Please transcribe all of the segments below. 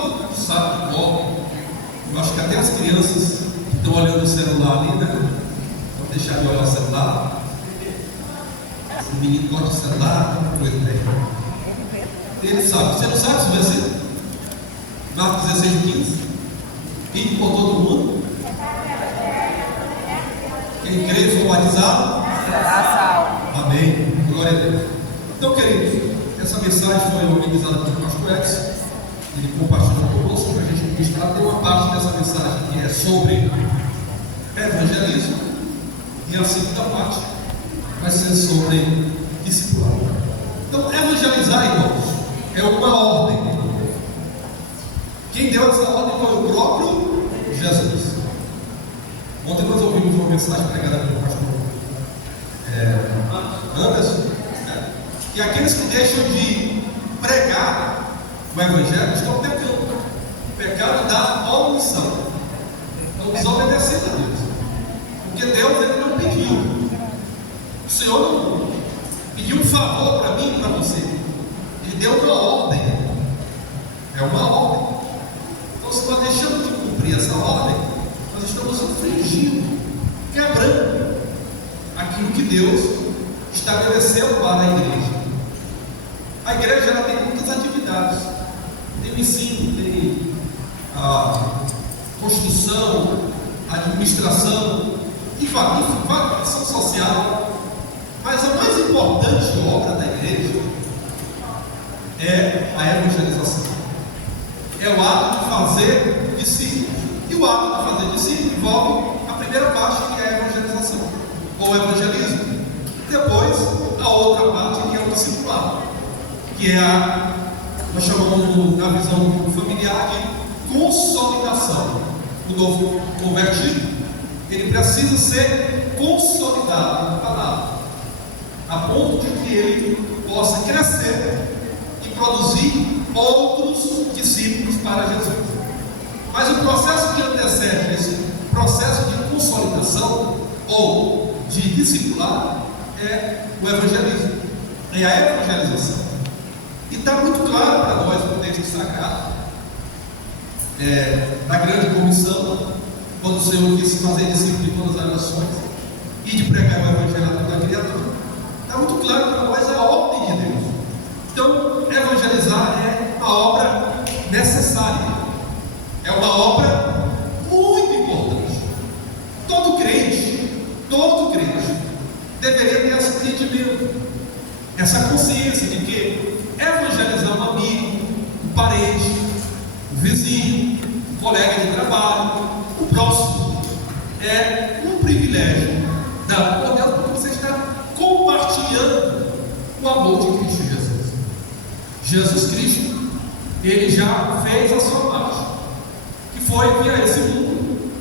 todo mundo sabe de cor. Eu acho que até as crianças que estão olhando o celular ali, né? Vão deixar de olhar o celular. O menino gosta de celular, tem coisa aí. Ele sabe. Você não sabe esse versículo? Marcos 16:15. Ide por todo mundo. Quem crê e for batizado será salvo. Amém. Glória a Deus. Então, queridos, essa mensagem foi organizada pelo pastor Edson. Ele compartilhou conosco para a gente ministrar. Tem uma parte dessa mensagem que é sobre evangelismo, e a segunda parte vai ser sobre discipulado. Então, evangelizar, irmãos, é uma ordem. Quem deu essa ordem foi o próprio Jesus. Ontem nós ouvimos uma mensagem pregada pelo pastor Anderson, que aqueles que deixam de pregar o Evangelho estão pecando. O pecado da omissão. Estão desobedecendo a Deus. Porque Deus, Ele não pediu. O Senhor não pediu um favor para mim e para você. Ele deu uma ordem. É uma ordem. Então, se nós deixamos de cumprir essa ordem, nós estamos infringindo, quebrando aquilo que Deus estabeleceu para a igreja. A igreja ela tem muitas atividades. Tem o ensino, tem a construção, a administração, e ação social. Mas a mais importante obra da igreja é a evangelização. É o ato de fazer discípulos. E o ato de fazer discípulos envolve a primeira parte, que é a evangelização, ou evangelismo. Depois, a outra parte, que é o discipulado, que é nós chamamos na visão familiar de consolidação. O novo convertido, ele precisa ser consolidado na palavra, a ponto de que ele possa crescer e produzir outros discípulos para Jesus. Mas o processo que antecede esse processo de consolidação ou de discipulado é o evangelismo, é a evangelização. E está muito claro para nós no texto sagrado, na grande comissão, quando o Senhor disse fazer discípulos de todas as nações e de pregar o evangelho a toda criatura. Está muito claro para nós a ordem de Deus. Então, evangelizar é uma obra necessária, é uma obra muito importante. Todo crente deveria ter esse entendimento, essa consciência de que evangelizar um amigo, um parente, um vizinho, um colega de trabalho, o próximo, é um privilégio dado por Deus, porque você está compartilhando o amor de Cristo Jesus. Jesus Cristo, Ele já fez a sua parte, que foi vir a esse mundo,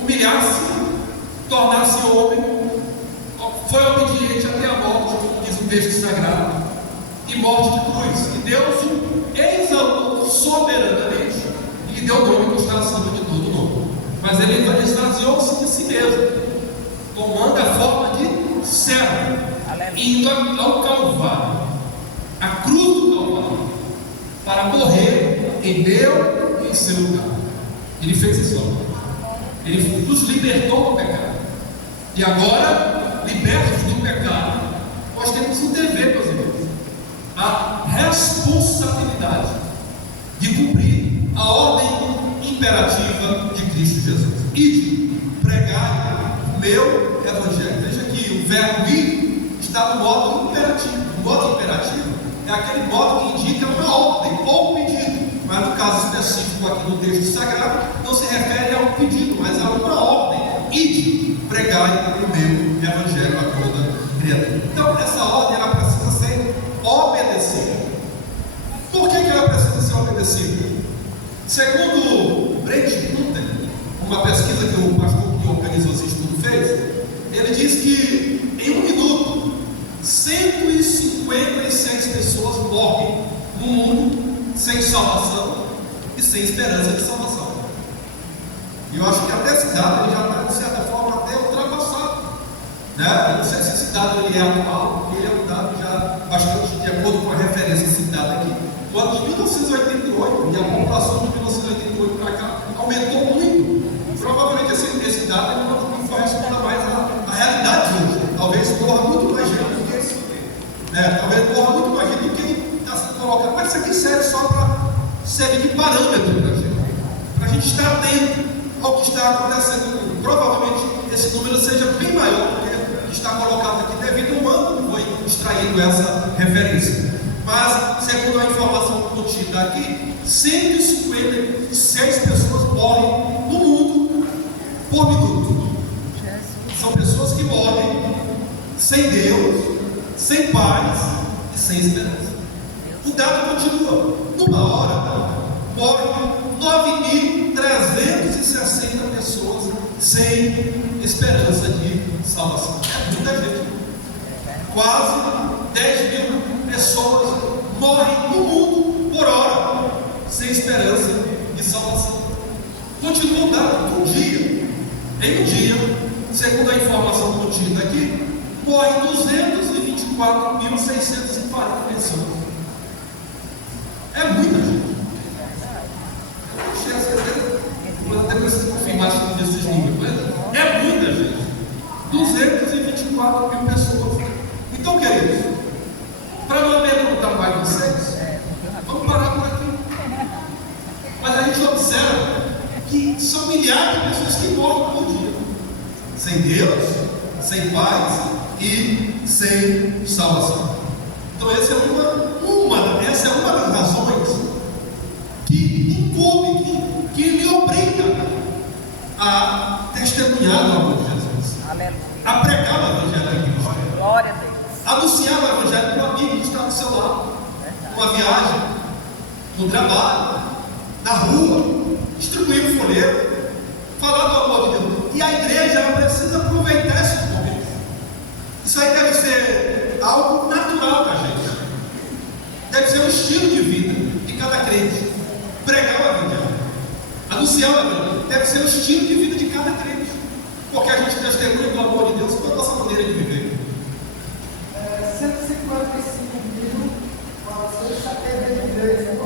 humilhar-se, tornar-se homem, foi obediente até a morte, como diz o texto sagrado, e morte de cruz. E Deus o exaltou soberanamente e lhe deu o nome que está acima de todo nome. Mas Ele esvaziou-se de si mesmo, tomando a forma de servo, indo ao Calvário, a cruz do Calvário, para morrer em meu e em seu lugar. Ele fez isso. Ele nos libertou do pecado. E agora, libertos do pecado, nós temos um dever, meus irmãos, a responsabilidade de cumprir a ordem imperativa de Cristo Jesus e de pregar o meu evangelho. Veja que o verbo ir está no modo imperativo. O modo imperativo é aquele modo que indica uma ordem ou um pedido, mas no caso específico aqui no texto sagrado não se refere a um pedido, mas a uma ordem. Ide, pregai o meu evangelho a toda criatura. Então essa ordem ela precisa ser obedecida. Por que ela precisa ser obedecida? Segundo Brent Gunther, uma pesquisa que o pastor que organizou esse estudo fez, ele diz que em um minuto 156 pessoas morrem no mundo sem salvação e sem esperança de salvação. E eu acho que até esse dado ele já está, de certa forma, até ultrapassado, né? Eu não sei se esse dado ele é atual, porque ele é um dado já bastante de acordo com a referência citada aqui. No ano de 1988, e a população população de 1988 para cá aumentou muito. Provavelmente esse dado não corresponde mais à realidade de hoje. Talvez morra muito mais gente do que esse. Talvez morra muito mais gente do que está sendo colocado. Mas isso aqui serve só para servir de parâmetro para a gente estar atento ao que está acontecendo. Provavelmente esse número seja bem maior do que está colocado aqui, devido ao ano que foi extraído essa referência. Mas, segundo a informação contida aqui, 156 pessoas morrem no mundo por minuto. São pessoas que morrem sem Deus, sem paz e sem esperança. O dado continua. Numa hora, morrem 9.360 pessoas sem esperança de salvação. É muita gente. Quase 10 mil pessoas morrem no mundo por hora, sem esperança de salvação. Continua o dado do dia. Em um dia, segundo a informação contida aqui, morrem 224.640 pessoas. É muita gente. Eu tinha certeza, eu até preciso confirmar esses números, mas é muita gente. 224 mil pessoas. Então, queridos, para não perguntar mais vocês, vamos parar por aqui. Mas a gente observa que são milhares de pessoas que morrem por dia, sem Deus, sem paz e sem salvação. Então essa é uma das razões que incumbe, que lhe obriga a testemunhar o amor de Jesus, a pregar o Evangelho de Cristo, glória a Deus, anunciar o Evangelho para o amigo que está do seu lado, numa viagem, no trabalho, na rua, distribuir o folheto, falar do amor de Deus. E a igreja precisa aproveitar esses momentos. Isso aí deve ser algo natural da gente. Deve ser um estilo de vida de cada crente. Pregar o Evangelho, anunciar o Evangelho, deve ser o estilo de vida de cada crente. Porque a gente testemunha do amor de Deus com a nossa maneira de viver. 155.473,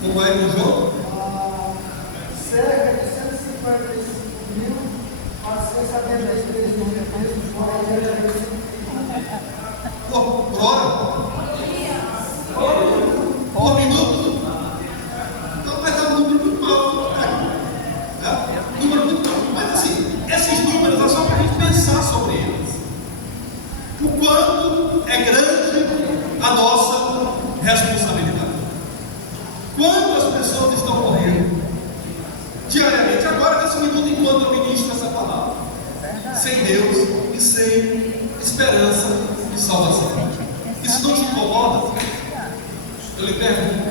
Como é no jogo? cerca de 155.473 Por hora? Por minuto? Então vai dar um número muito alto. Número muito alto. Mas assim, esses números é só para a gente pensar sobre eles. O quanto é grande a nossa responsabilidade. Quando as pessoas estão morrendo diariamente, agora nesse minuto, enquanto eu ministro essa palavra, sem Deus e sem esperança de salvação. Isso não te incomoda? Eu lhe pergunto,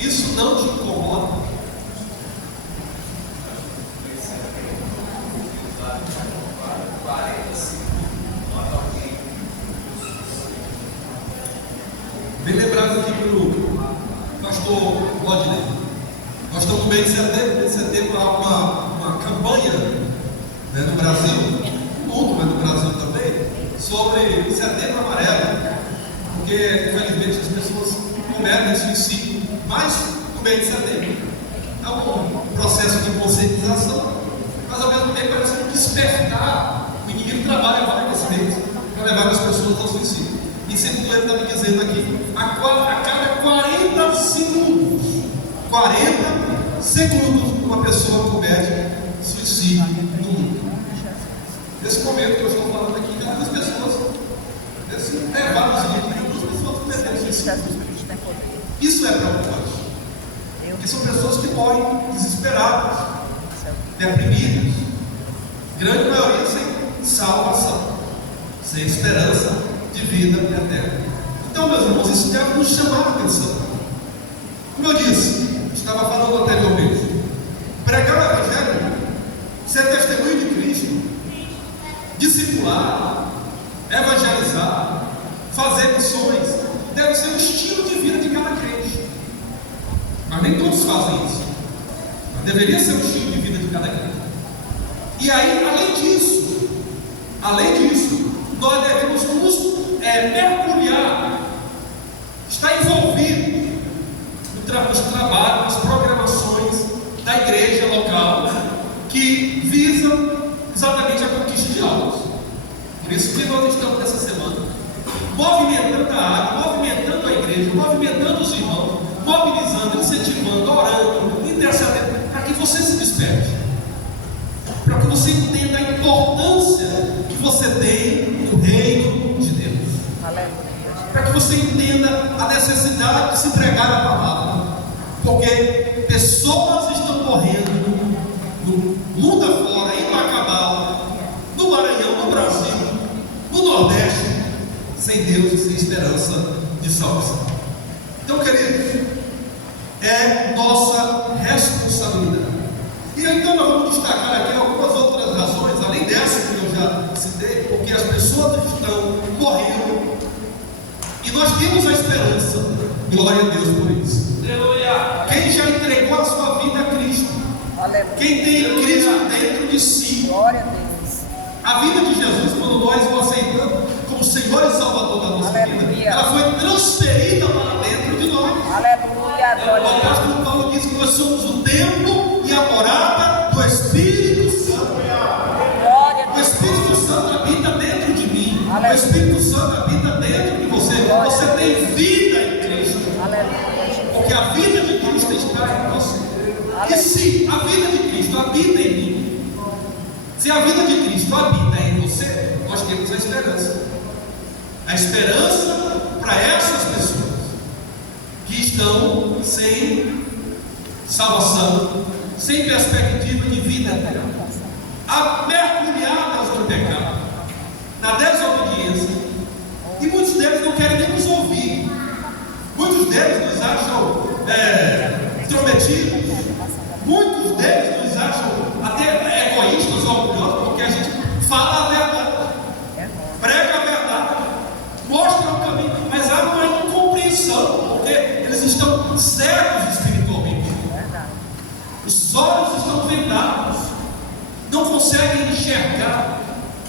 isso não te incomoda? Bem lembrado aqui pelo pastor Rodney. Nós estamos no mês de setembro, há uma campanha, né, no Brasil, no mundo, mas no Brasil também, sobre Setembro Amarelo, porque infelizmente as pessoas cometem suicídio mais no mês de setembro. É um processo de conscientização, mas ao mesmo tempo parece que despertar. O inimigo trabalha mais nesse mês para levar as pessoas ao suicídio. E segundo ele está me dizendo aqui, a cada 40 segundos uma pessoa comete suicídio no mundo. Nesse momento que eu estou falando aqui, já duas pessoas, nesse intervalo de duas pessoas cometeram suicídio. Isso é preocupante, porque são pessoas que morrem desesperadas, deprimidas, grande maioria sem salvação, sem esperança de vida eterna. Então, meus irmãos, isso deve nos chamar a atenção. Como eu disse, estava falando anteriormente, pregar o Evangelho, ser testemunho de Cristo, discipular, evangelizar, fazer missões, deve ser o estilo de vida de cada crente. Mas nem todos fazem isso. Mas deveria ser o estilo de vida de cada crente. E aí, além disso, nós devemos nos mergulhar, estar envolvido no os trabalhos, as programações da igreja local que visam exatamente a conquista de almas. Por isso que nós estamos nessa semana movimentando a área, movimentando a igreja, movimentando os irmãos, mobilizando, incentivando, orando, intercedendo, para que você se desperte, para que você entenda a importância que você tem no reino de Deus, para que você entenda a necessidade de se pregar a palavra, porque pessoas estão morrendo no mundo afora, em Macabal, no Maranhão, no Brasil, no Nordeste, sem Deus e sem esperança de salvação. Então, queridos, é nossa responsabilidade. E então nós vamos destacar aqui algumas outras razões, além dessa que eu já citei, porque as pessoas estão morrendo e nós temos a esperança. Glória a Deus por isso. Aleluia. Quem já entregou a sua vida a Cristo, quem tem Cristo dentro de si, glória a Deus. A vida de Jesus, quando nós o aceitamos como Senhor e Salvador da nossa vida, ela foi transferida para dentro de nós. Aleluia. O apóstolo Paulo diz que nós somos o templo e a morada do Espírito Santo. O Espírito Santo habita dentro de mim. O Espírito Santo habita dentro de você. Você tem vida em Cristo, porque a vida de Cristo está em você. E se a vida de Cristo habita em mim, se a vida de Cristo habita em você, nós temos a esperança. A esperança para essas pessoas que estão sem salvação, sem perspectiva de vida eterna, mergulhadas no pecado, na desobediência, e muitos deles não querem nem nos ouvir. Muitos deles nos acham intrometidos, muitos deles nos acham até egoístas ou orgulhosos, porque a gente fala a verdade, prega a verdade, mostra o caminho, mas há uma incompreensão, porque eles estão cegos espiritualmente, os olhos estão vendados, não conseguem enxergar,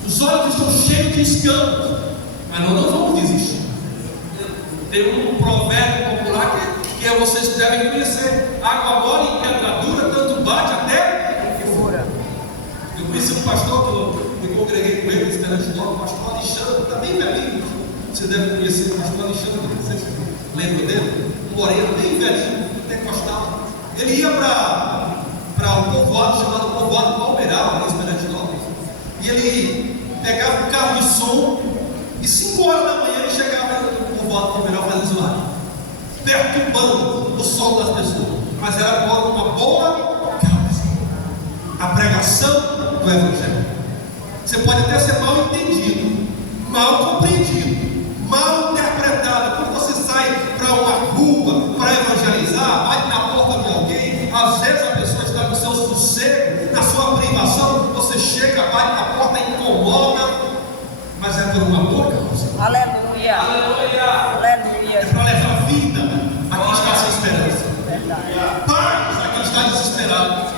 os olhos estão cheios de escamas, mas nós não vamos desistir. Tem um provérbio popular que vocês devem conhecer: água mole em pedra dura, tanto bate até que fura. Eu conheci um pastor que eu me congreguei com ele, Esperante Nova, o pastor Alexandre, está bem velhinho. Você deve conhecer o pastor Alexandre, vocês lembram dele? Um moreno bem velhinho, pentecostal. Ele ia para um povoado chamado Povoado Palmeiral, em Esperante Nova, e ele pegava um carro de som e 5 horas da manhã ele chegava no povoado Palmeiral fazendo zoar, perturbando o sono das pessoas, mas era por uma boa causa, a pregação do Evangelho. Você pode até ser mal entendido, mal compreendido, mal interpretado. Quando você sai para uma rua para evangelizar, bate na porta de alguém, às vezes a pessoa está no seu sossego, na sua privação, você chega, bate na porta, incomoda, mas é por uma boa causa. Aleluia. Aleluia. Aleluia. É para levar vida a quem está sem esperança, paz a quem está desesperado.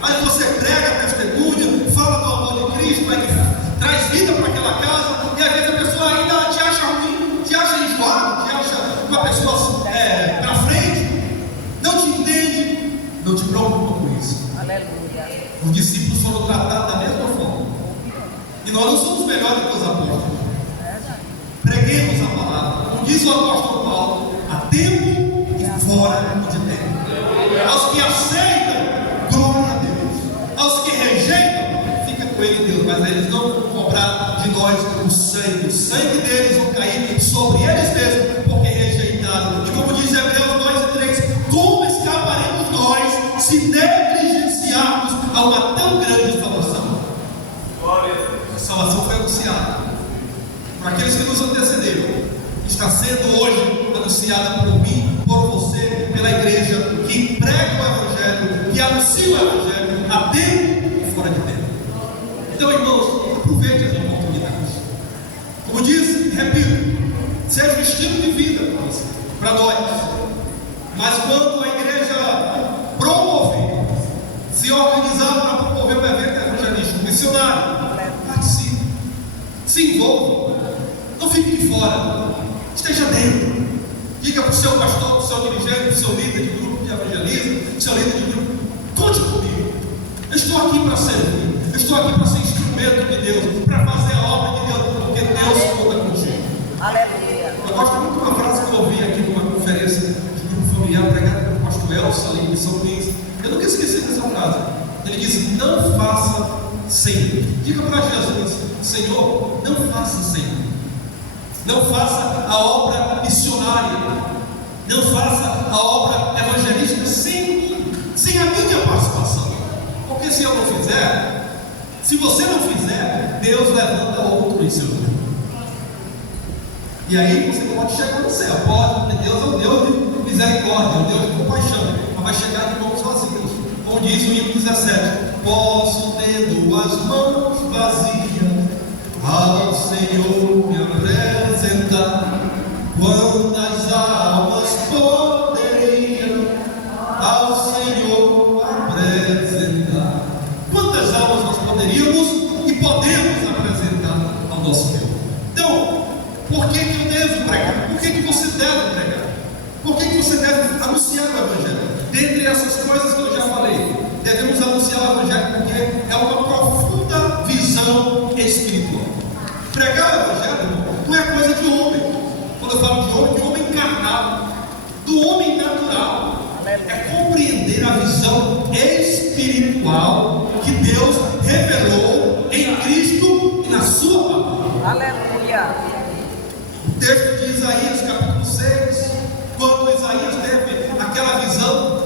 Mas você prega, testemunha, fala do amor de Cristo, traz vida para aquela casa, e às vezes a pessoa ainda te acha ruim, te acha enjoado, te acha uma pessoa para frente, não te entende, não te preocupa com isso. Aleluia. Os discípulos foram tratados da mesma forma, e nós não somos melhores que os apóstolos. Preguemos a palavra, como diz o apóstolo Paulo, a tempo e fora de tempo. Aos que aceitam, glória a Deus. Aos que rejeitam, fica com ele Deus, mas eles não vão cobrar de nós o sangue deles vai cair sobre eles mesmos, porque rejeitaram. E como diz Hebreus 2:3, como escaparemos nós se negligenciarmos a uma tão grande salvação? A salvação foi anunciada para aqueles que nos antecederam, está sendo hoje anunciada por mim, por você, pela igreja que prega o Evangelho, que anuncia o Evangelho a tempo e fora de tempo. Então, irmãos, aproveite as oportunidades. Como diz, repito, seja um estilo de vida para nós. Mas quando a igreja promove, se organizar para promover um evento evangelístico missionário, participe, se envolva, não fique de fora, esteja dentro. Diga para o seu pastor, para o seu dirigente, para o seu líder de grupo de evangelismo, para o seu líder de grupo: conte comigo. Eu estou aqui para servir. Eu estou aqui para ser instrumento de Deus, para fazer a obra de Deus, porque Deus conta contigo. Aleluia. Eu gosto muito de uma frase que eu ouvi aqui numa conferência de grupo familiar pregada pelo pastor Elcio, ali em São Luís. Eu nunca esqueci dessa frase. Ele disse: não faça sem mim. Diga para Jesus: Senhor, não faça sem mim. Não faça a obra missionária. Não faça a obra evangelística sem mim, sem a minha participação. Porque se eu não fizer, se você não fizer, Deus levanta outro em seu lugar. E aí você pode chegar no céu. Pode, Deus é um Deus de misericórdia, é um Deus de compaixão, mas vai chegar de mãos vazias. Como diz o hino 17: posso, tendo as mãos vazias, ao Senhor me apresentar. Quantas almas poderiam ao Senhor apresentar? Quantas almas nós poderíamos e podemos apresentar ao nosso Deus? Então, por que eu devo pregar? Por que você deve pregar? Por que você deve anunciar o Evangelho? Dentre essas coisas que eu já falei, devemos anunciar o Evangelho porque é uma profunda visão espiritual. Pregar o Evangelho não é coisa de homem. Quando eu falo de homem carnal, do homem natural. É compreender a visão espiritual que Deus revelou em Cristo e na sua palavra. Aleluia. O texto de Isaías, capítulo 6, quando Isaías teve aquela visão,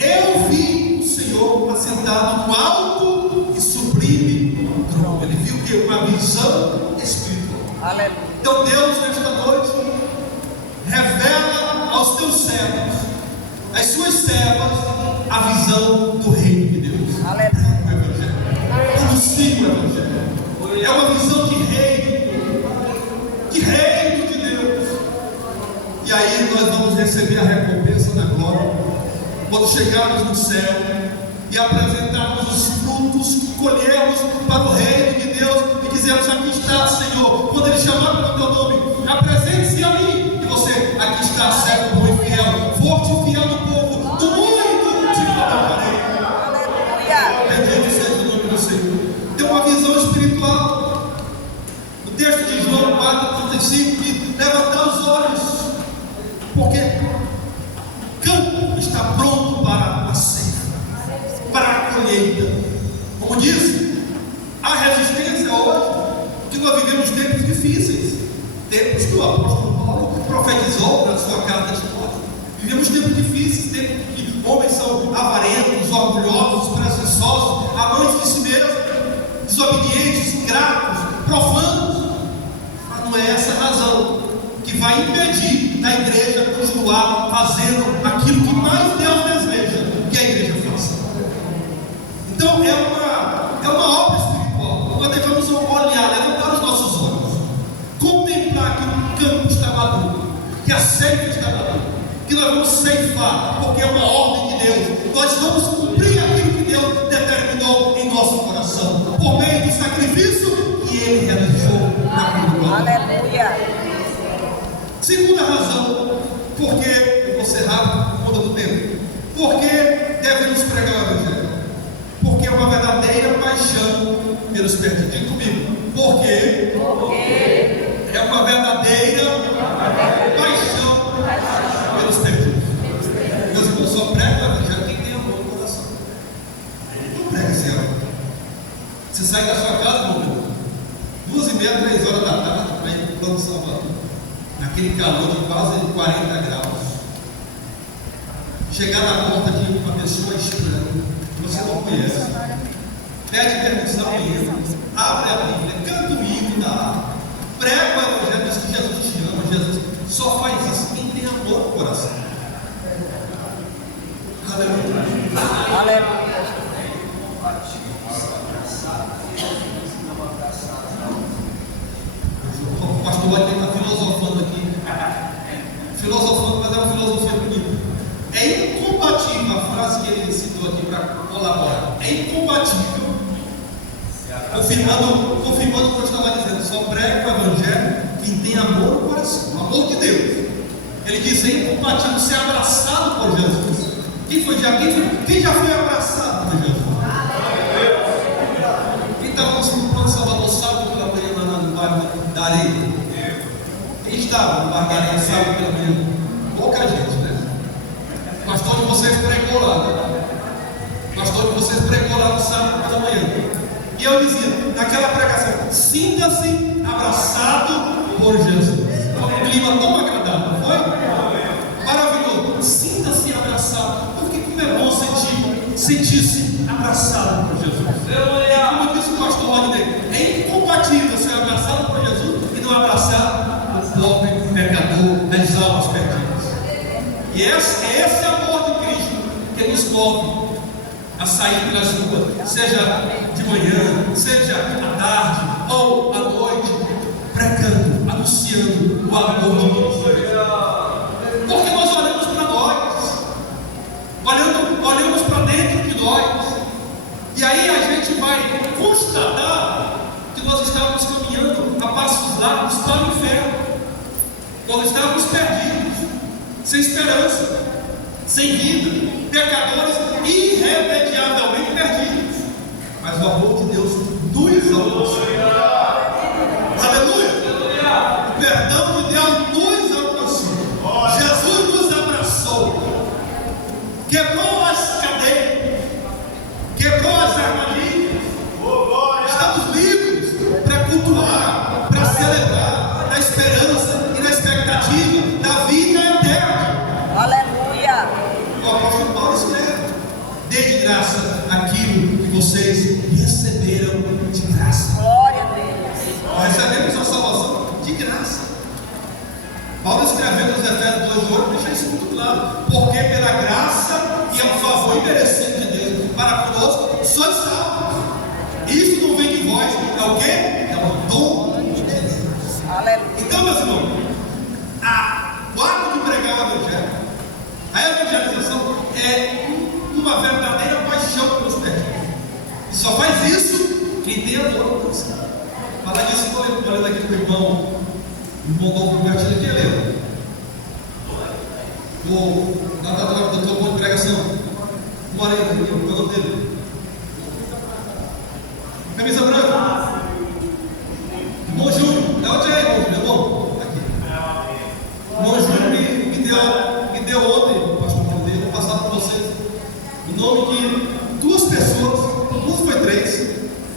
eu vi o Senhor assentado no alto e sublime trono. Ele viu que uma visão espiritual. Aleluia. Então Deus, nesta noite, revela aos teus servos, às suas servas, a visão do reino de Deus. Aleluia. O Evangelho. Anuncie o Evangelho. É uma visão de reino de Deus. E aí nós vamos receber a recompensa da glória, quando chegarmos no céu e apresentarmos os frutos que colhemos para o reino de Deus e dizemos: aqui está, Senhor. Quando Ele chamar pelo teu nome, apresente-se a mim. E você: aqui está, servo bom e fiel, forte e fiel do povo, do muito te colocarei. Aleluia. Bendito seja o nome do Senhor. Tem uma visão espiritual. O texto de João 4,35 diz: levantar os olhos, porque o campo está pronto para a ceifa, para a colheita. Como disse, há resistência hoje, porque nós vivemos tempos difíceis, tempos que o apóstolo Paulo profetizou na sua carta de Timóteo. Vivemos tempos difíceis, tempos que homens são avarentos, orgulhosos, presunçosos, amantes de si mesmos, desobedientes, ingratos, profanos. Mas não é essa a razão que vai impedir a igreja continuar fazendo aquilo que mais Deus deseja que a igreja faça. Então é uma obra espiritual. Nós devemos olhar, levantar os nossos olhos, contemplar que o campo está maduro, que a ceifa está madura, que nós vamos ceifar, porque é uma ordem de Deus. Nós vamos cumprir aquilo que Deus determinou em nosso coração, por meio do sacrifício que Ele realizou na cruz do Calvário. Aleluia. Segunda razão, porque, eu vou ser rápido por conta do tempo, porque devemos pregar o Evangelho. Porque é uma verdadeira paixão pelos perdidos. Diga comigo. Porque é uma verdadeira paixão pelos perdidos. Meus irmãos, só prega o Evangelho quem tem amor no coração. Não prega esse amor. Você sai da sua casa, meu irmão, 2h30, 3 horas da tarde, para ir para o plano de Salvador, naquele calor de quase 40 graus. Chegar na porta de uma pessoa estranha que você não conhece, pede permissão e entra, abre a Bíblia, canta o hino da harpa, prega o Evangelho, diz que Jesus te ama. Jesus só faz isso quem tem amor no coração. Aleluia. Aleluia. O pastor vai estar filosofando aqui, mas é uma filosofia bonita. É incompatível a frase que ele citou aqui para colaborar. É incompatível. Confirmando o que eu estava dizendo. Só prega o Evangelho quem tem amor no coração. O amor de Deus. Ele diz: é incompatível ser abraçado por Jesus. Quem já foi abraçado por Jesus? Quem estava no plano Salvador sábado pela manhã lá no bairro da Areia? Quem estava no bairro da Areia sábado pela manhã? Pouca gente, né? O pastor de vocês pregou lá, né? O pastor de vocês pregou lá no sábado pela manhã. E eu dizia, naquela pregação: sinta-se abraçado por Jesus. Um clima tão agradável, não foi? Maravilhoso. Sinta-se abraçado. Porque como é bom sentir-se abraçado por Jesus. E como disse o pastor Wagner, é incompatível ser abraçado por Jesus e não abraçar o pobre pecador das almas perdidas. E esse amor de Cristo que nos move a sair pelas ruas, seja de manhã, seja à tarde ou à noite, pregando, anunciando o amor de Cristo. Porque nós olhamos para nós, olhamos para dentro de nós, e aí a gente vai constatar que nós estávamos caminhando a passos largos para o inferno. Nós estávamos perdidos, sem esperança, sem vida, pecadores irremediavelmente perdidos. Mas o amor de Deus nos alcançou. Aleluia! O perdão de Deus nos alcançou. Jesus nos abraçou, quebrou as cadeias, quebrou as armadilhas. Estamos livres para cultuar, para celebrar, na esperança e na expectativa da vida eterna. Aleluia. O apóstolo Paulo escreve: dê de graça aquilo que vocês receberam de graça. Glória a Deus. Nós recebemos a salvação de graça. Paulo escreveu nos Efésios 2:8, deixa isso muito claro: porque pela graça e ao favor imerecido de Deus para conosco sois salvos. Isso não vem de vós, é o quê? É o dom de Deus. Aleluia. Então, meus irmãos, o ato de pregar o evangelho, a evangelização é uma verdadeira paixão pelos perdidos. E só faz isso quem tem amor ao coração. Falar disso, estou lendo aqui com o irmão novo convertido aqui, leu. Do doutor de pregação, o marido, o nome dele. Camisa branca. Irmão Júnior, de onde é, irmão? Meu irmão? Aqui. Irmão Júnior me deu ontem, pastor, vou passar para vocês, o nome que duas pessoas, não foi três,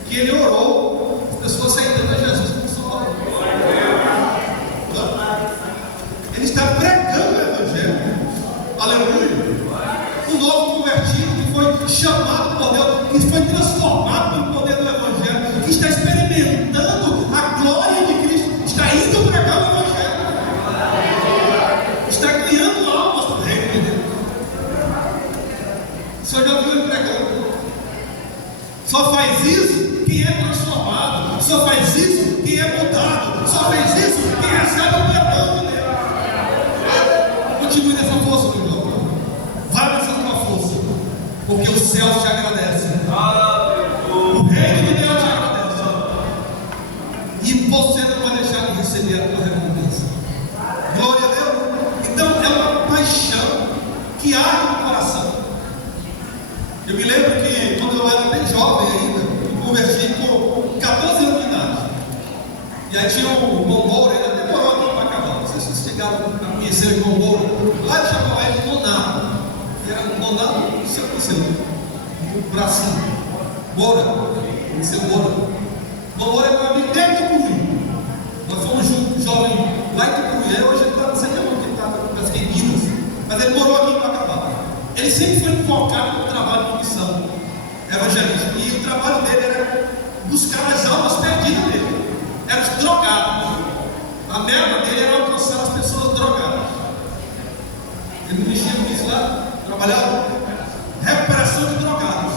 que ele orou, as pessoas aceitando a Jesus como Salvador. Ele está pregando o Evangelho. Aleluia. Um novo convertido que foi chamado por Deus, que foi transformado pelo poder do Evangelho, que está experimentando a glória de Cristo, está indo pregar o Evangelho, está ganhando almas para o reino de Deus. O Senhor já viu ele pregando. Só faz isso quem é transformado, só faz isso quem é mudado, só faz isso quem recebe o perdão de Deus. Continue nessa força, meu irmão. Vai nessa tua força, porque o céu te agradece, o reino de Deus te agradece, e você não vai deixar de receber a tua recompensa. Glória a Deus. Então é uma paixão que arde no coração. Eu me lembro que quando eu era bem jovem ainda, me converti com 14 anos de idade. E aí tinha um irmão Moura, ele demorou aqui para acabar. Não sei se vocês chegaram a conhecer o irmão Moura. Lá de Chapaué, de Nonato. E era um Nonato, não sei o que você o bracinho. Moura, não sei o Moura. O Moura é meu amigo desde Tucuruí. Nós fomos juntos, jovem, lá em Tucuruí. Hoje ele está, não sei onde ele está, parece que em Minas. Mas ele morou aqui para acabar. Ele sempre foi focado no trabalho de missão evangelística. E o trabalho dele era buscar as almas perdidas dele. Eram os drogados. A meta dele era alcançar as pessoas drogadas. Ele mexia com isso lá, trabalhava recuperação de drogados.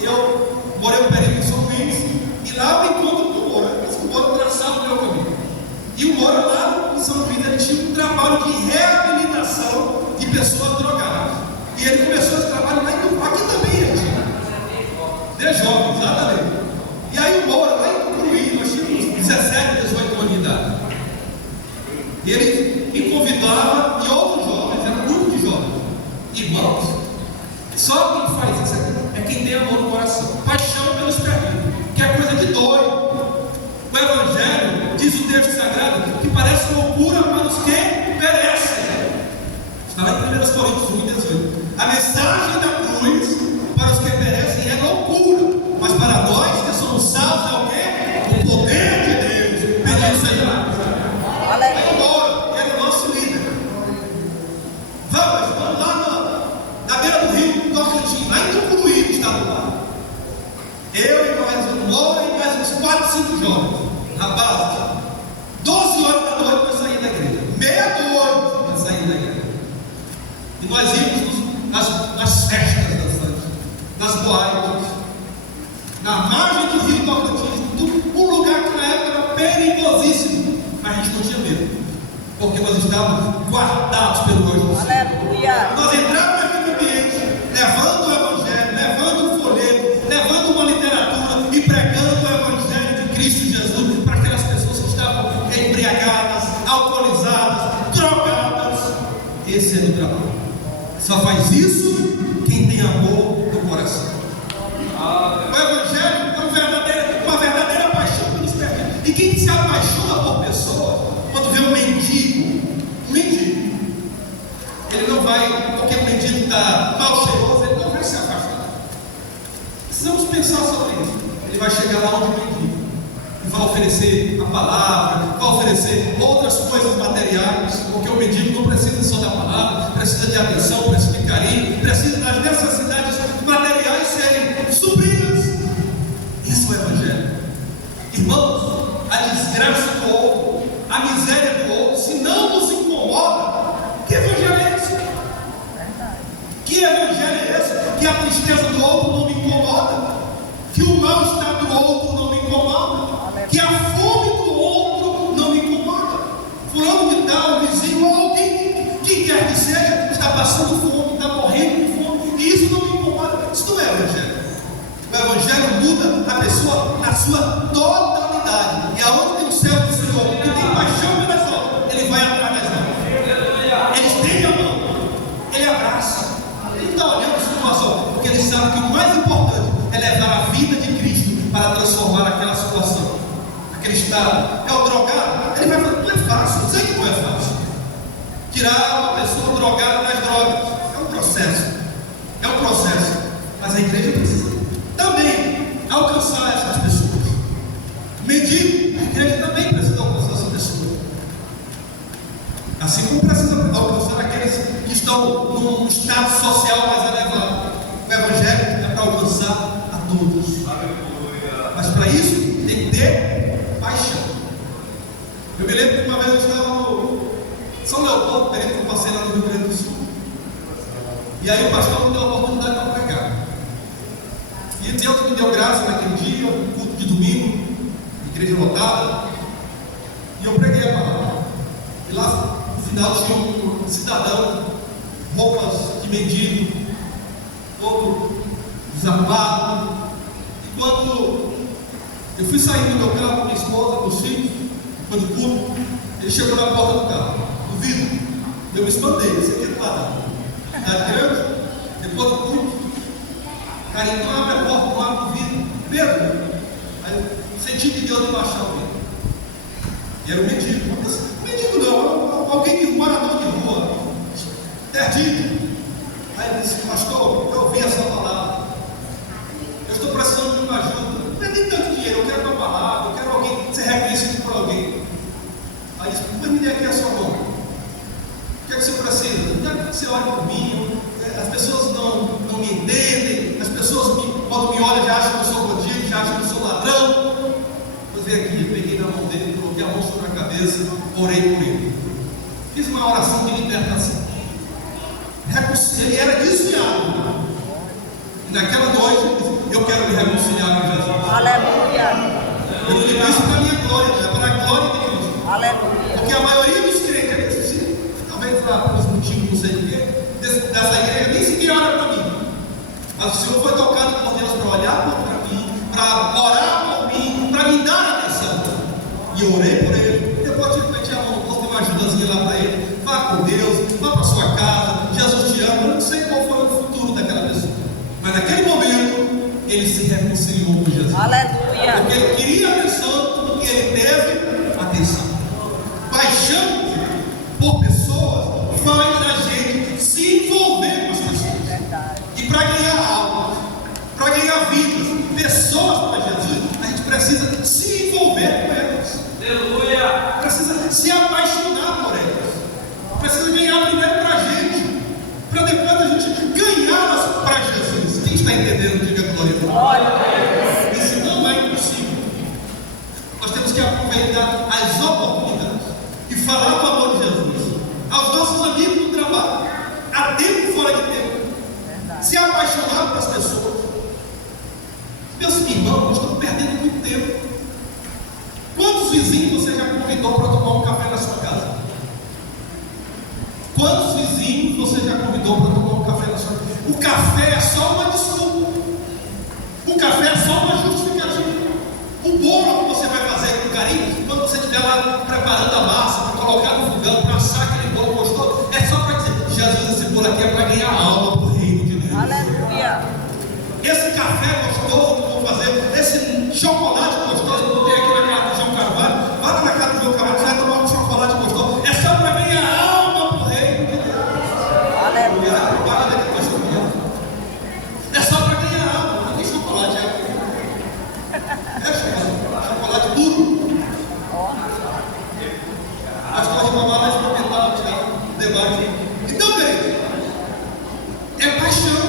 Eu morei um período em São Luís e lá eu encontro com o Moura. O Moura traçava o meu caminho. E o Moura lá em São Luís, ele tinha um trabalho de reabilitação de pessoas drogadas. E ele começou esse trabalho lá em aqui também, gente. De jovens, exatamente. E aí o Moura, lá em Tucuruí, nós tínhamos 17, 18 anos de idade. E ele me convidava, e outros Só quem faz isso é quem tem amor no coração, paixão pelos perdidos, que é coisa de doido. O Evangelho, diz o texto sagrado, que parece loucura para os que perecem. Está lá em 1 Coríntios 1:18. A mensagem da cruz para os que perecem é loucura, mas para nós que somos salvos é o quê? O poder de Deus. Bendito seja Deus. Aleluia. Ele é o nosso líder. Vamos lá na beira do rio Tocantins, lá em Tucuruí, está do lado. Eu e mais um Moura e mais uns 4, 5 jovens, rapazes, 12 horas da noite para sair da igreja, meia-noite para sair da igreja. E nós íamos nas festas dançantes, nas boates, na margem do rio Tocantins, um lugar que na época era perigosíssimo, mas a gente não tinha medo, porque nós estávamos guardados pelo anjo do Senhor. Aleluia. Nós entramos naquele ambiente, levando o Evangelho, levando um folheto, levando uma literatura e pregando o Evangelho de Cristo Jesus para aquelas pessoas que estavam embriagadas, alcoolizadas, drogadas. Esse é o trabalho. Só faz isso quem tem amor no coração. O Evangelho é uma verdadeira paixão pelos perdidos. E quem se apaixona por pessoas, quando vê um mendigo, ele não vai, porque o mendigo está mal cheiroso, ele não vai se afastar. Precisamos pensar sobre isso. Ele vai chegar lá onde o mendigo e vai oferecer a palavra, vai oferecer outras coisas materiais, porque o mendigo não precisa só da palavra, precisa de atenção, precisa de carinho, precisa das necessidades materiais serem supridas. Isso é o Evangelho. Irmãos, a desgraça do outro, a miséria do outro, se não nos incomoda, que Evangelho é esse? Que Evangelho é esse? Que a tristeza do outro não me incomoda, que o mal-estar do outro não me incomoda, que a fome do outro não me incomoda. Fulano de tal, vizinho, ou alguém, quem quer que seja, está passando fome, está morrendo de fome, e isso não me incomoda. Isso não é Evangelho. O Evangelho muda a pessoa na sua totalidade. E aonde tem o céu do Senhor, que tem paixão pelas obras, ele vai atrás das obras. Ele estende a mão, ele abraça. Ele não está olhando a situação, porque ele sabe que o mais importante é levar a vida de Cristo para transformar aquela situação, aquele estado. É o drogado, ele vai fazer, não é fácil, eu sei que não é fácil. Tirar uma pessoa drogada das drogas é um processo, mas a igreja precisa também alcançar essas pessoas. Mendigo, a igreja também precisa alcançar essas pessoas. Assim como precisa alcançar aqueles que estão num estado social mais elevado. O Evangelho é para alcançar a todos. Mas para isso tem que ter paixão. Eu me lembro que uma vez eu estava no São Leopoldo, período que eu passei lá no Rio Grande do Sul. E aí o pastor me deu a oportunidade para pregar. E Deus me deu graça naquele dia, um culto de domingo, igreja lotada, e eu preguei a palavra. E lá no final tinha um cidadão, roupas de mendigo, todo desarmado. E quando eu fui sair do meu carro com minha esposa, com os filhos, depois do culto, ele chegou na porta do carro, no vidro. Eu me espantei, esse aqui é do lado. Cidade grande, depois do culto. Cara, não abre a porta, não abre o vidro. Pedro, aí eu senti que Deus me baixar o vidro. E era um mendigo. Mendigo não, alguém que morador de rua, perdido. Aí ele disse, pastor, eu ouvi essa palavra. Eu estou precisando de uma ajuda. Não é nem tanto dinheiro, eu quero uma palavra, eu quero alguém ser reconhecido por alguém. Aí ele disse, mas me dê aqui a sua mão. O que é que você precisa? Eu quero que você ore por mim. As pessoas não me entendem, as pessoas quando me olham já acham que eu sou bandido, já acham que eu sou ladrão. Eu veio aqui, peguei na mão dele, coloquei a mão sobre a cabeça, orei por ele. Fiz uma oração de libertação. Ele era desviado. E naquela noite eu disse, eu quero me reconciliar com Jesus. Aleluia. Eu não digo isso para a minha glória, é para a glória de Cristo. Aleluia. Porque a maioria dos crentes, talvez lá pelos motivos, não sei o quê, dessa igreja, nem sequer olha para mim. Mas o Senhor foi tocado por Deus para olhar para mim, para orar por mim, para me dar atenção. E eu orei por ele. Depois eu meti a mão, posso ter uma ajudazinha lá para ele. Vá com Deus, vá para sua casa. Jesus te ama. Eu não sei qual foi o futuro daquela pessoa. Porque ele queria atenção e ele teve atenção. Paixão por pessoas faz a gente se envolver com as pessoas. E para ganhar almas, para ganhar vidas, pessoas para Jesus, a gente precisa se envolver com elas. Aleluia. Precisa se apaixonar por elas. Precisa ganhar primeiro para a gente, para depois a gente ganhá-las para Jesus. Quem está entendendo? Diga glória a Deus. Isso não é impossível. Nós temos que aproveitar as oportunidades e falar do amor de Jesus aos nossos amigos no trabalho, a tempo e fora de tempo. Se apaixonar pelas pessoas. Meus irmãos, nós estamos perdendo muito tempo. Quantos vizinhos você já convidou para tomar um café na sua casa? Quantos vizinhos você já convidou para tomar um café na sua casa? O café é só uma desculpa. O café é só uma justificativa. O bolo que você vai fazer com carinho, quando você estiver lá preparando a massa, para colocar no fogão, para assar aquele bolo gostoso, é só para dizer: Jesus, esse bolo aqui é para ganhar alma para o reino de Deus. Aleluia. Esse café gostoso que eu vou fazer, esse chocolate gostoso que eu tenho aqui na casa do João Carvalho, vá lá na casa do João Carvalho, você vai tomar um chocolate gostoso, é só para ganhar alma para o reino de Deus. Aleluia. É só para ganhar alma, não tem chocolate, chocolate duro. Acho que eu vou tomar mais para tentar tirar o debate. Então, querido, é paixão.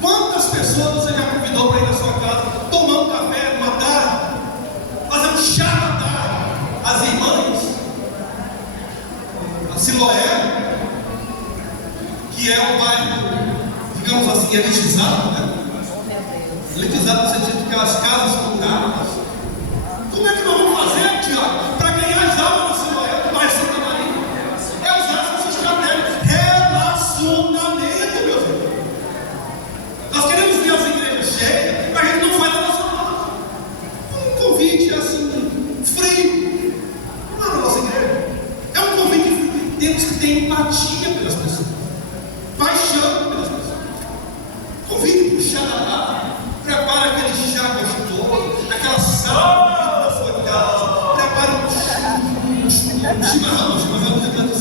Quantas pessoas você já convidou para ir na sua casa, tomar um café, uma tarde, fazer um chá da tarde? As irmãs, a Siloé, que é um bairro, digamos assim, elitizado, né? Elitizado no sentido de aquelas casas comunadas. Como é que nós vamos fazer, Tiago, para ganhar as almas da Siloé, do bairro Santa Maria? É usar essa estratégia. Relacionamento, meu filho. Nós queremos ver as igrejas cheias, mas a gente não faz a nossa parte. Um convite assim, frio. Não é a nossa igreja. É um convite frio. Temos que ter empatia pelas pessoas, paixão pelas pessoas. Convite para o chá da tarde. Prepara aquele chá gostoso, aquela sala da sua casa. Prepara um chimarrão de canto.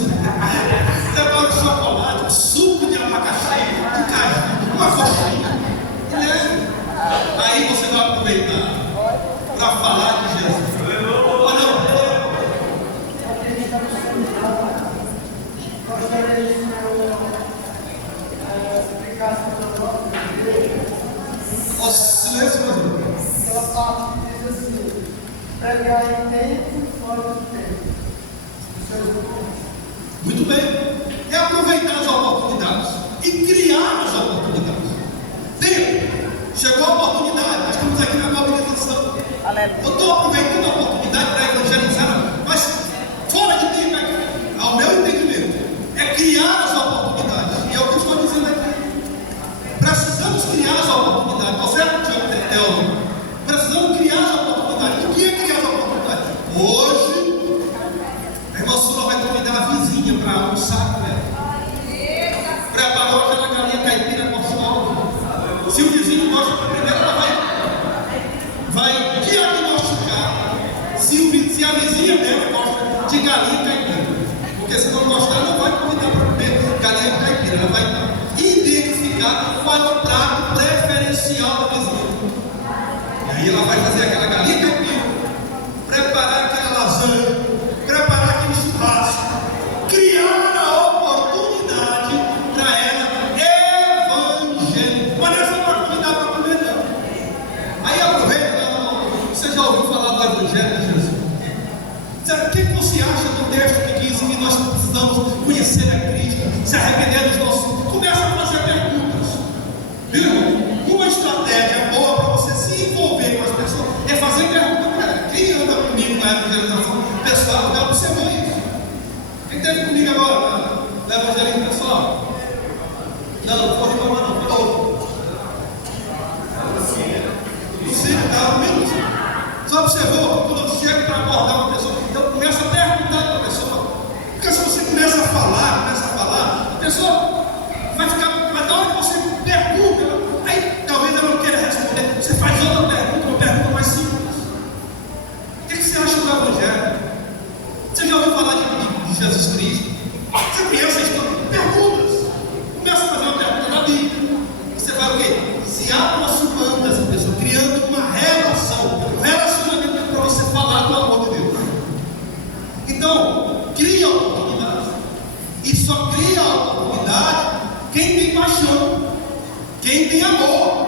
Prepara um chocolate, um suco de abacaxi, de caju, uma coxinha. Aí você vai aproveitar para falar de Jesus. Olha, gostaria de explicar sobre a igreja. silêncio, meu Deus. Aquela parte que diz assim: pregar em tempo e fora do tempo. Muito bem. É aproveitar as oportunidades e criar as oportunidades. Tempo. Chegou a oportunidade. Nós estamos aqui na mobilização. Aleluia. Eu estou aproveitando a oportunidade para evangelizar, mas fora de tempo, ao meu entendimento, é criar as oportunidades. E é o que eu estou dizendo aqui. Precisamos criar as oportunidades. Você é teólogo. Precisamos criar as oportunidades. O que é criar as oportunidades? Hoje, a irmã Sula vai convidar a vizinha para almoçar com ela. Preparou aquela galinha caipira gostosa. Se o vizinho gosta da primeira, ela vai diagnosticar se a vizinha dela gosta de galinha caipira. Porque se não gostar, não vai convidar para comer galinha caipira. Ela vai identificar qual é o prato preferencial da vizinha. E aí ela vai fazer aquela galinha caipira, preparar aquela lasanha, preparar aquele churrasco, criar a oportunidade para ela evangelizar. Mas não é só para convidar para comer, não. Aí aproveita, você já ouviu falar do Evangelho de Jesus? O que você acha do texto que diz que nós precisamos conhecer a Cristo, se arrepender dos nossos? Começa a fazer perguntas. Viu? Uma estratégia boa para você se envolver com as pessoas é fazer perguntas para ela. Quem anda comigo na evangelização pessoal já observou isso? Quem esteve comigo agora na evangelização pessoal? Não vou reclamar não, foi outro. Você está comigo? Só observou que quando eu chego para abordar uma pessoa, eu começo a perguntar para a pessoa. Porque se você começa a falar, a pessoa vai ficar, mas na hora que você pergunta, aí talvez ela não queira responder, você faz outra pergunta, uma pergunta mais se aproximando dessa pessoa, criando uma relação, um relacionamento para você falar do amor de Deus. Então, cria oportunidade. E só cria oportunidade quem tem paixão, quem tem amor.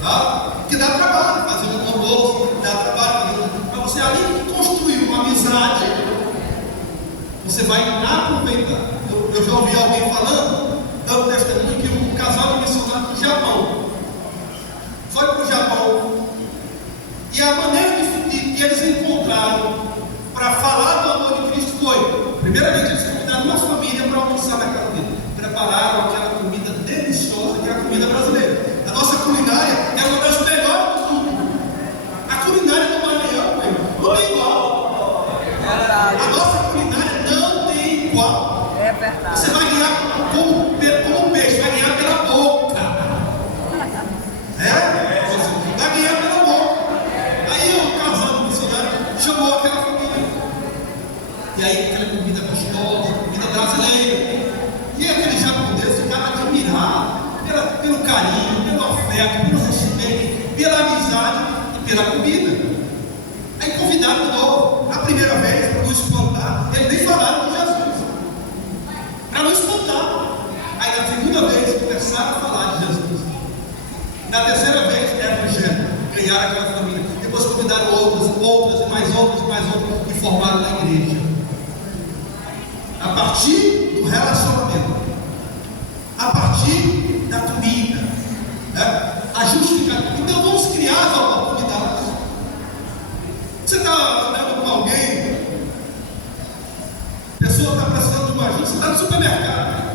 Tá? Que dá trabalho fazer um almoço, dá trabalho para você, além de construir uma amizade, você vai aproveitar. Eu já ouvi alguém falando, dando testemunho, que um casal de missionários do Japão foi para o Japão, e a maneira que eles encontraram para falar do amor de Cristo foi: primeiramente, eles convidaram uma família para almoçar na casa dele, prepararam aquela comida deliciosa, que é a comida brasileira. A nossa culinária é uma das melhores do mundo. A culinária do Maranhão, não tem igual. A nossa culinária não tem igual. É verdade. Você vai ganhar como peixe, vai ganhar pela boca. Você vai ganhar pela boca. Aí o casal do missionário chamou aquela família. E aí aquela comida gostosa, comida brasileira. E aquele japonês ficaram admirados pelo carinho, pelo afeto, pelo respeito, pela amizade e pela comida. Aí convidaram de novo. Na primeira vez, para não espantar, eles nem falaram de Jesus. Para não espantar. Aí na segunda vez começaram a falar de Jesus. Na terceira vez era o Evangelho. Ganharam aquela família. Depois convidaram outras e mais outras e formaram a igreja. A partir do relacionamento, a partir da comida, né? A justificativa. Então vamos criar as oportunidades. Você está andando com alguém, a pessoa está precisando de uma ajuda, você está no supermercado.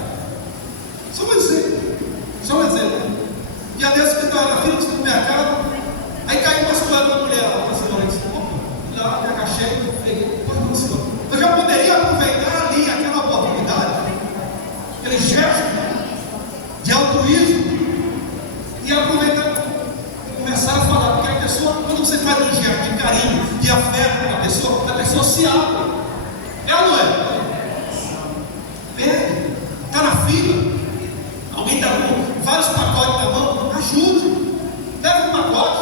Só um exemplo. E a Deus que está na fila do supermercado, aí caiu uma senhora, uma mulher lá, uma senhora disse: opa, lá, minha caixinha, eu já poderia aproveitar ali aquela oportunidade, aquele gesto de altruísmo, e aproveitar, começar a falar, porque a pessoa, quando você faz um gesto de carinho, de afeto com a pessoa se abre. Ela não é? Pede, está na fila, alguém está com vários pacotes na mão, ajude, leva um pacote,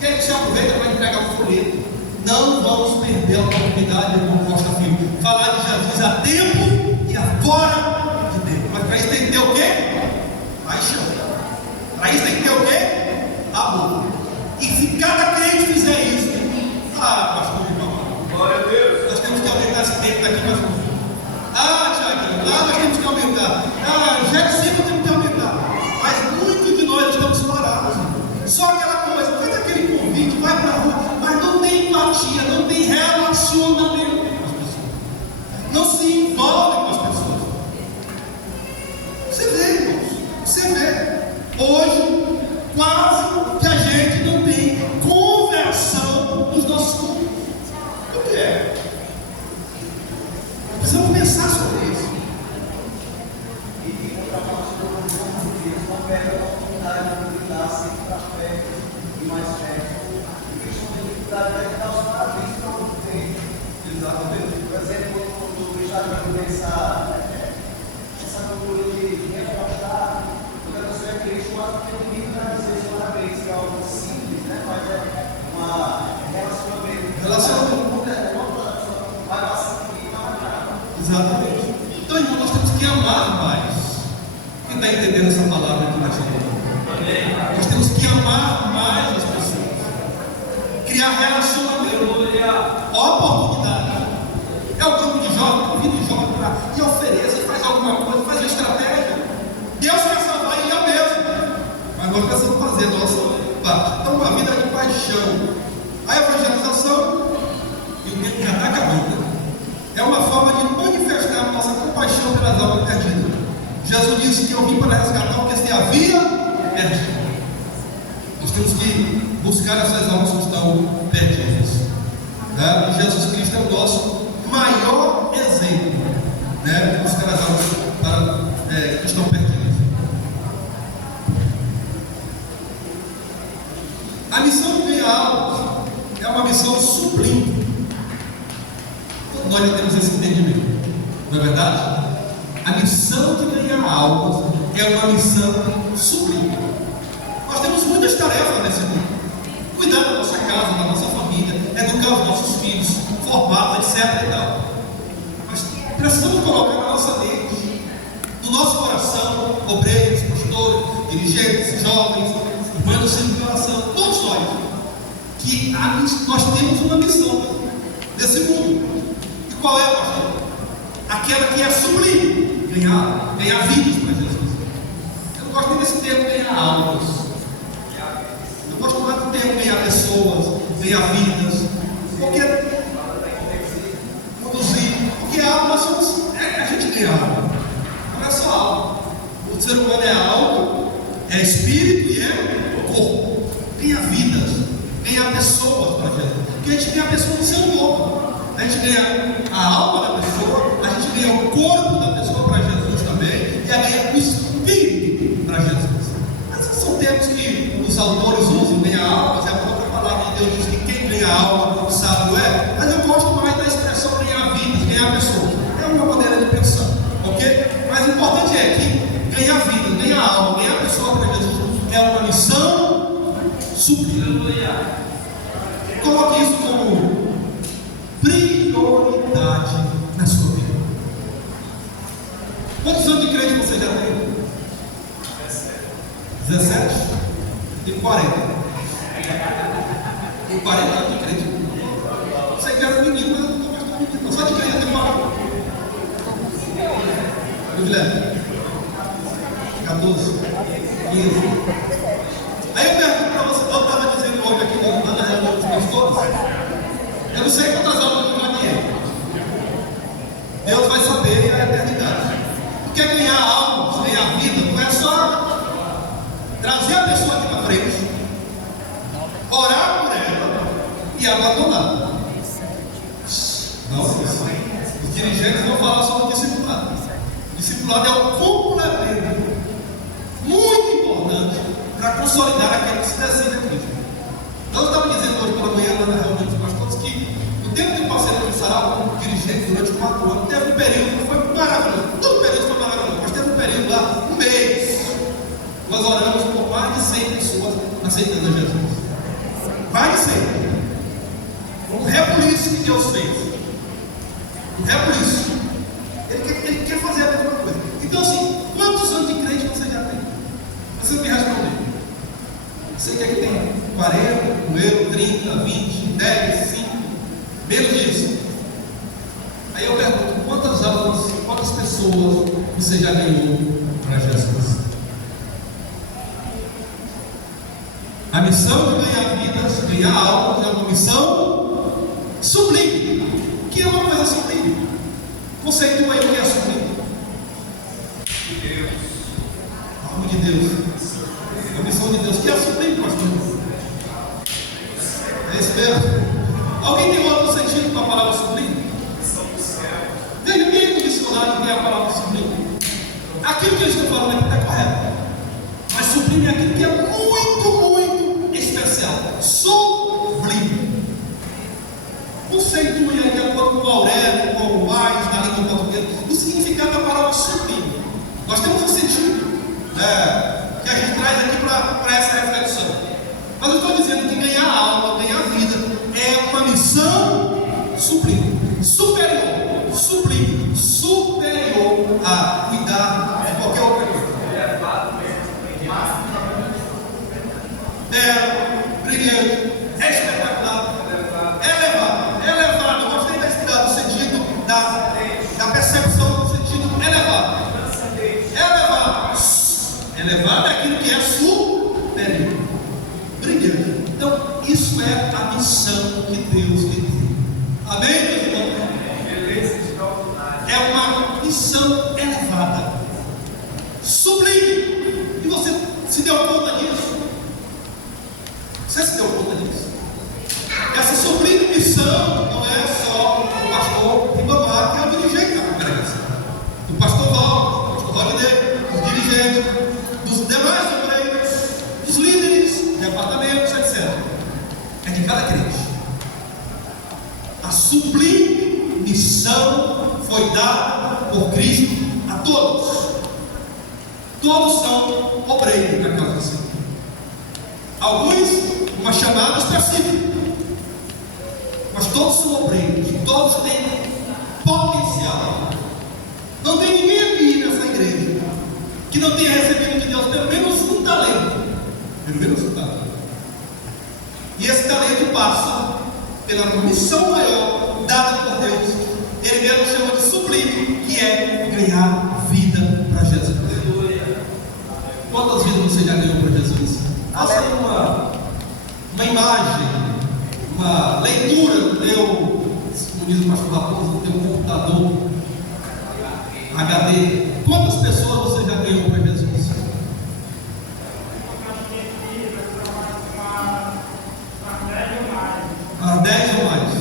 e aí você aproveita para entregar o folheto. Não vamos perder a oportunidade, irmão Costa Filho, falar de Jesus a tempo e agora de Deus. Mas para isso tem que ter o quê? Paixão. Para isso tem que ter o quê? Amor. E se cada crente fizer isso, pastor, glória a Deus, nós temos que aumentar esse tempo daqui mais um pouco. Tiaguinho, nós temos que aumentar. Já sempre temos que aumentar. Mas muitos de nós estamos parados. Só aquela coisa, faz aquele convite, vai para a rua, mas não tem empatia, não tem relacionamento com as pessoas. Não se envolve com as pessoas. Você vê, irmãos, você vê. Hoje, quase que a gente não tem conversão nos nossos cultos. Por quê? Precisamos pensar sobre isso. E outra parte do mundo, não perde a oportunidade de dar sempre para perto e mais perto. E questão de dificuldade é dar os parabéns para o tempo. Exatamente. Por exemplo, quando o Estado vai começar essa cultura de repostar, quando a pessoa é crente, mas porque o livro vai dizer os parabéns, que é algo simples, né? Mas é um relacionamento. Vai passar aqui, Exatamente. Então, irmão, nós temos que amar mais. Quem está entendendo essa palavra que nós estamos falando? Nós temos que amar mais as pessoas. Criar relacionamento. Oportunidade. É o grupo de jovens, convida o jovem para e ofereça, faz alguma coisa, faz uma estratégia. Deus quer salvar ele mesmo. Mas nós precisamos fazer a nossa parte. Então, uma vida de paixão. A evangelização, e o tempo já está acabando. É uma forma de manifestar a nossa compaixão pelas almas perdidas. Jesus disse que eu vim para resgatar o que se havia perdido. Nós temos que buscar essas almas que estão perdidas. Né? E Jesus Cristo é o nosso maior exemplo, né? De buscar as almas que estão perdidas. A missão de ganhar almas é uma missão sublime. Nós já temos esse entendimento, não é verdade? A missão de ganhar almas é uma missão sublime. muitas tarefas nesse mundo. Cuidar da nossa casa, da nossa família, educar os nossos filhos, formá-los, etc. e tal. Mas precisamos colocar na nossa mente, no nosso coração, obreiros, pastores, dirigentes, jovens, irmãos de oração, todos nós, que nós temos uma missão nesse mundo. E qual é, pastor? Aquela que é sublime, ganhar vidas para Jesus. Eu não gosto nem desse termo ganhar almas. Eu gosto mais do termo ganhar pessoas, ganhar vidas. Porque conduzir, porque almas a gente ganha alma. Não é só alma. O ser humano é alma, é espírito e é corpo. Ganha vidas, ganha pessoas para Jesus. Porque a gente ganha a pessoa do seu corpo. A gente ganha a alma da pessoa, a gente ganha o corpo da pessoa para Jesus também, e a ganha o espírito para Jesus. Esses são termos que os autores usam, ganha alma, mas é a própria palavra de Deus diz que quem ganha alma, sábio é. Mas eu gosto mais da expressão ganhar vidas, ganhar pessoas. É uma maneira de pensar, ok? Mas o importante é que ganhar vida, ganhar alma, ganhar pessoa para Jesus é uma missão sublime. Coloque isso como prioridade na sua vida. Quantos anos de crente você já tem? 17? Tem 40. Tem 40 anos de crente. Você quer um menino, mas não gosta de menino. Só de crente tem 40. Guilherme? 14? 15? Aí eu pergunto para você, eu estava dizendo hoje aqui na reunião dos pastores. Eu não sei quantas aulas eu ganhei. Deus vai saber a eternidade. Porque ganhar almas, ganhar vida, não é só trazer a pessoa aqui na frente, orar por ela e abandonar. Não, os dirigentes vão falar só do discipulado. O discipulado é o complemento muito importante para consolidar aquele que se deseja Cristo. Nós estávamos dizendo hoje pela manhã, lá na reunião dos pastores, que no tempo que eu passei no Sarau como dirigente durante 4 anos, teve um período que foi maravilhoso. Todo período foi maravilhoso, mas teve um período lá, um mês. Nós oramos por mais de 100 pessoas aceitando a Jesus. Mais de 100. Um rebuliço que Deus fez. Um rebuliço. Ele quer fazer a mesma coisa. Então, assim, quantos anos de crente você já tem? Você me respondeu. Você quer que tenha 40, 30, 20, 10, 5, menos disso. Aí eu pergunto, quantas almas, quantas pessoas você já ganhou para Jesus? A missão de ganhar vidas, ganhar almas, é uma missão sublime. O que é uma coisa sublime? Conceitua aí o que é sublime. Algo de Deus. A missão de Deus. O que é sublime, pastor? É isso mesmo? Alguém tem outro sentido para a palavra sublime? Ninguém no dicionário tem a palavra sublime. Aquilo que eles estão falando aqui está correto. Mas sublime é aquilo que é muito, muito especial. Sublime. Conceitue aí de acordo com o Aurélio, com o mais na língua portuguesa, o significado da palavra sublime. Nós temos um sentido que a gente traz aqui para essa reflexão. Mas eu estou dizendo que ganhar alma, ganhar vida, é uma missão sublime, superior, sublime, superior a cuidar de qualquer outra coisa. Brilhante, espetacular, elevado. Eu gostei da cidade, no sentido da percepção, no sentido elevado. Elevado é aquilo que é superior, brilhante. Então, isso é a missão que Deus lhe deu. Amém, meus irmãos? É uma missão elevada, sublime. E você se deu conta disso? Você se deu conta disso? Essa sublime missão não é só o pastor Ribamar, que é o dirigente da conferência, do pastor Val, do pastor Rodney, dos dirigentes, dos demais obreiros, dos líderes, departamentos, etc. É de cada crente. A sublime missão foi dada por Cristo a todos. Todos são obreiros da casa do Senhor. Alguns, uma chamada específica. Mas todos são obreiros, todos têm potencial. Não tem ninguém aqui nessa igreja que não tenha recebido de Deus pelo menos um talento. Pelo menos um talento. E esse talento passa pela missão maior dada por Deus. Ele mesmo chama de sublime, que é ganhar vida para Jesus. Quantas vidas você já ganhou para Jesus? Faça aí uma imagem, uma leitura do teu, como diz o pastor Raposo, do teu computador HD. Quantas pessoas você já ganhou para Jesus? Umas 10 ou mais.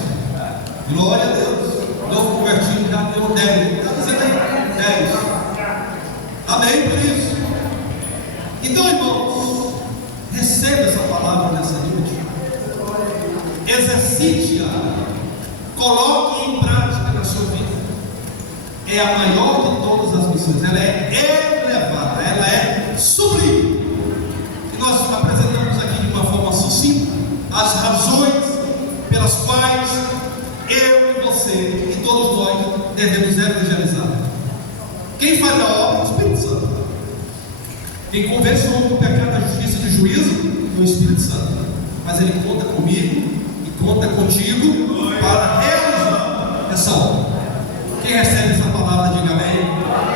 Glória a Deus. Novo convertido já ganhou 10. Está dizendo aí? 10. Amém por isso. Então, irmãos, receba essa palavra nessa noite. Exercite-a. Coloque em prática na sua vida. É a maior de todas as missões. Ela é elevada, ela é sublime. E nós apresentamos aqui de uma forma sucinta as razões pelas quais eu e você e todos nós devemos evangelizar. Quem faz a obra é o Espírito Santo. Quem convence o homem do pecado, da justiça e do juízo é o Espírito Santo. Mas ele conta comigo e conta contigo para realizar essa obra. Quem recebe essa palavra, diga amém.